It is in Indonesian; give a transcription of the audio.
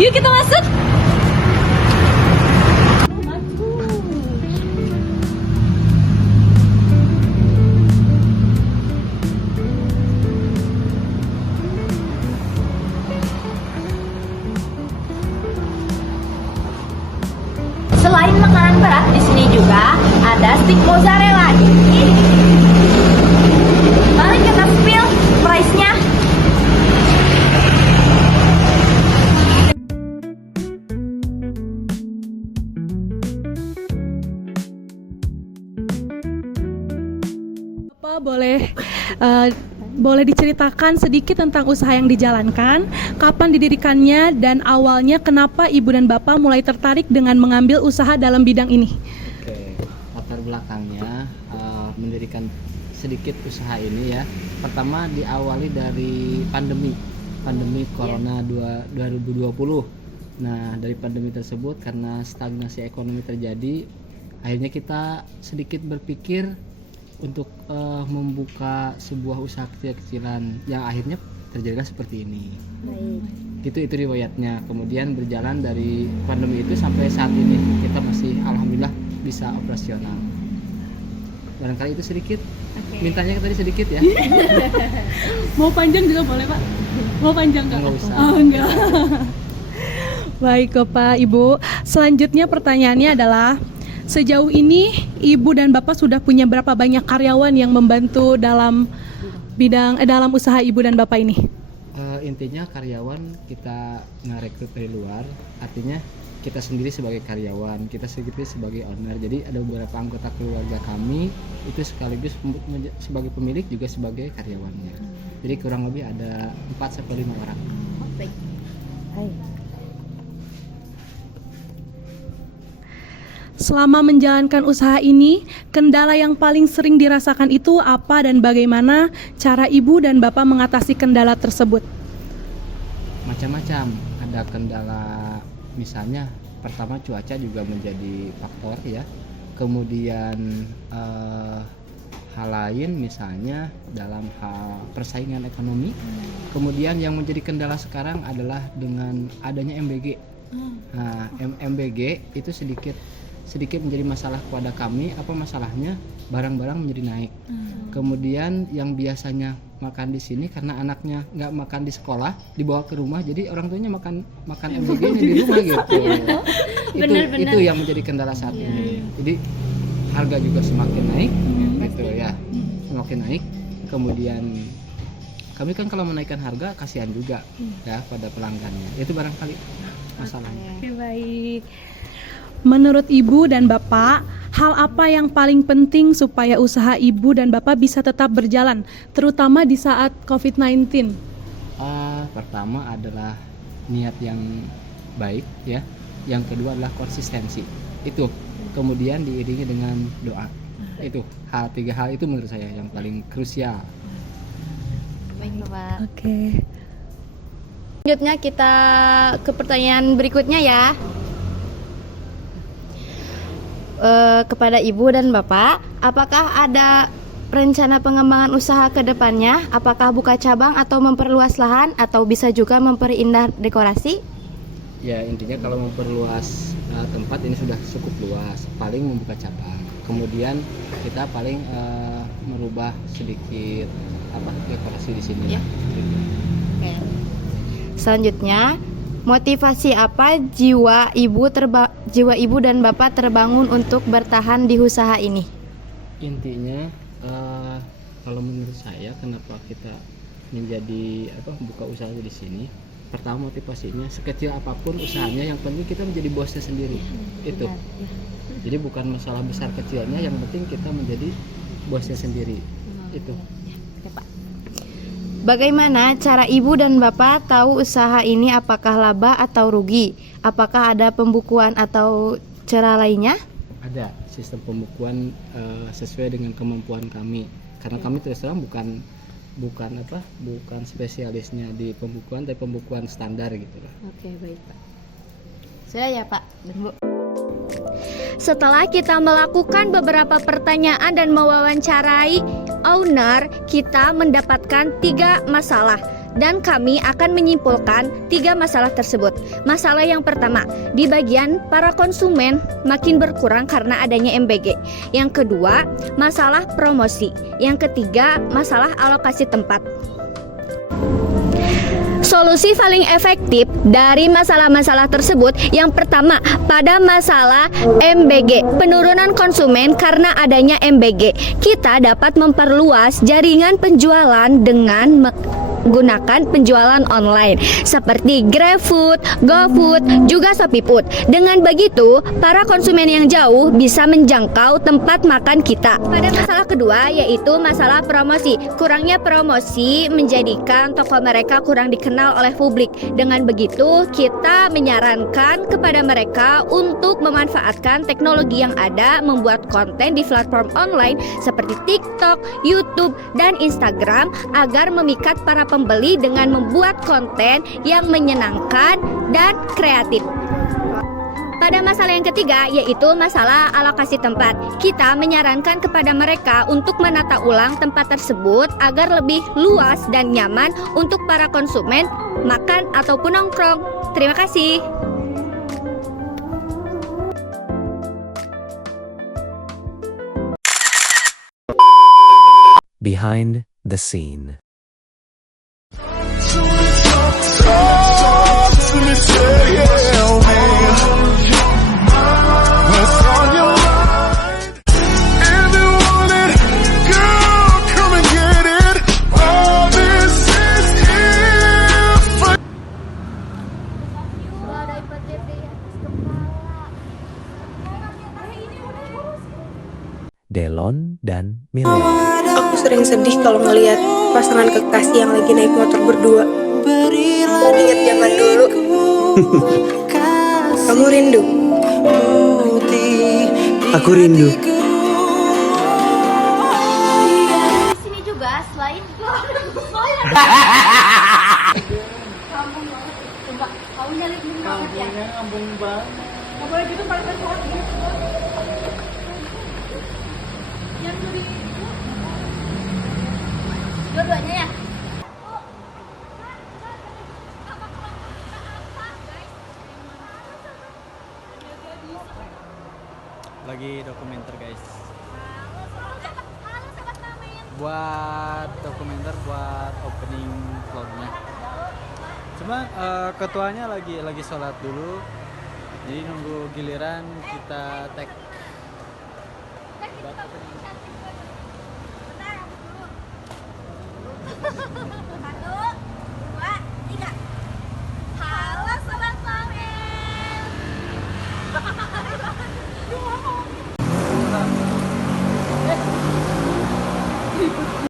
Yuk kita masuk. Selain makanan berat, di sini juga ada stick mozzarella. Ini. Mari kita spill price-nya. Bapak boleh diceritakan sedikit tentang usaha yang dijalankan, kapan didirikannya, dan awalnya kenapa Ibu dan Bapak mulai tertarik dengan mengambil usaha dalam bidang ini? Oke, latar belakangnya mendirikan sedikit usaha ini ya. Pertama diawali dari pandemi Corona 2020. Nah, dari pandemi tersebut karena stagnasi ekonomi terjadi, akhirnya kita sedikit berpikir untuk membuka sebuah usaha kecil-kecilan yang akhirnya terjadilah seperti ini. Itu riwayatnya. Kemudian berjalan dari pandemi itu sampai saat ini kita masih alhamdulillah bisa operasional. Barangkali itu sedikit. Mintanya tadi sedikit ya. Mau panjang juga boleh, Pak? Mau panjang nggak? Nggak usah. Oh, enggak. Baik, Bapak, Ibu. Selanjutnya pertanyaannya adalah, sejauh ini Ibu dan Bapak sudah punya berapa banyak karyawan yang membantu dalam dalam usaha Ibu dan Bapak ini? Intinya karyawan kita ngerekrut dari luar, artinya kita sendiri sebagai karyawan, kita sendiri sebagai owner. Jadi ada beberapa anggota keluarga kami itu sekaligus sebagai pemilik juga sebagai karyawannya. Jadi kurang lebih ada 4-5 orang. Baik. Selama menjalankan usaha ini, kendala yang paling sering dirasakan itu apa dan bagaimana cara Ibu dan Bapak mengatasi kendala tersebut? Macam-macam, ada kendala, misalnya pertama cuaca juga menjadi faktor ya. Kemudian hal lain misalnya dalam hal persaingan ekonomi. Kemudian yang menjadi kendala sekarang adalah dengan adanya MBG. Nah, MBG itu sedikit menjadi masalah kepada kami. Apa masalahnya? Barang-barang menjadi naik. Kemudian yang biasanya makan di sini karena anaknya nggak makan di sekolah, dibawa ke rumah, jadi orang tuanya makan MBG-nya di rumah gitu. Itu yang menjadi kendala saat ini. Jadi harga juga semakin naik, gitu ya, semakin naik. Kemudian kami kan kalau menaikkan harga kasihan juga ya pada pelanggannya. Itu barangkali masalahnya. Oke, baik. Menurut Ibu dan Bapak, hal apa yang paling penting supaya usaha Ibu dan Bapak bisa tetap berjalan, terutama di saat COVID-19? Pertama adalah niat yang baik ya. Yang kedua adalah konsistensi. Itu. Kemudian diiringi dengan doa. Itu tiga hal itu menurut saya yang paling krusial. Baik, Bapak. Oke. Selanjutnya kita ke pertanyaan berikutnya ya. Kepada Ibu dan Bapak, apakah ada rencana pengembangan usaha ke depannya? Apakah buka cabang atau memperluas lahan atau bisa juga memperindah dekorasi? Ya, intinya kalau memperluas tempat ini sudah cukup luas, paling membuka cabang. Kemudian kita paling merubah sedikit dekorasi di sini. Ya. Oke. Selanjutnya, motivasi apa jiwa ibu dan bapak terbangun untuk bertahan di usaha ini? Intinya kalau menurut saya kenapa kita menjadi buka usaha di sini, pertama motivasinya sekecil apapun usahanya, yang penting kita menjadi bosnya sendiri. Itu jadi bukan masalah besar kecilnya, yang penting kita menjadi bosnya sendiri. Itu. Bagaimana cara ibu dan bapak tahu usaha ini apakah laba atau rugi? Apakah ada pembukuan atau cara lainnya? Ada sistem pembukuan sesuai dengan kemampuan kami. Karena kami terus terang bukan spesialisnya di pembukuan, tapi pembukuan standar gitu lah. Oke, baik Pak. Sudah ya Pak dan Bu. Setelah kita melakukan beberapa pertanyaan dan mewawancarai owner, kita mendapatkan 3 masalah. dan kami akan menyimpulkan 3 masalah tersebut. Masalah yang pertama, di bagian para konsumen makin berkurang karena adanya MBG. Yang kedua, masalah promosi. Yang ketiga, masalah alokasi tempat. Solusi paling efektif dari masalah-masalah tersebut, yang pertama pada masalah MBG, penurunan konsumen karena adanya MBG. Kita dapat memperluas jaringan penjualan dengan menggunakan penjualan online seperti GrabFood, GoFood, juga ShopeeFood. Dengan begitu, para konsumen yang jauh bisa menjangkau tempat makan kita. Pada masalah kedua, yaitu masalah promosi. Kurangnya promosi menjadikan toko mereka kurang dikenal oleh publik. Dengan begitu, kita menyarankan kepada mereka untuk memanfaatkan teknologi yang ada, membuat konten di platform online seperti TikTok, YouTube, dan Instagram agar memikat para pembeli dengan membuat konten yang menyenangkan dan kreatif. Pada masalah yang ketiga, yaitu masalah alokasi tempat. Kita menyarankan kepada mereka untuk menata ulang tempat tersebut agar lebih luas dan nyaman untuk para konsumen makan ataupun nongkrong. Terima kasih. Behind the scene. Delon dan Milea. Aku sering sedih kalau ngelihat pasangan kekasih yang lagi naik motor berdua. Ingat zaman dulu. Kamu rindu? Aku rindu. Sini juga selain coba kamu nyalip banget ya. Ngambung banget. Nggak boleh gitu paling pesawat gitu. Yang lebih dua-duanya ya. Lagi dokumenter guys. Buat dokumenter buat opening vlognya. Cuma ketuanya lagi sholat dulu. Jadi nunggu giliran kita tag. Buat opening.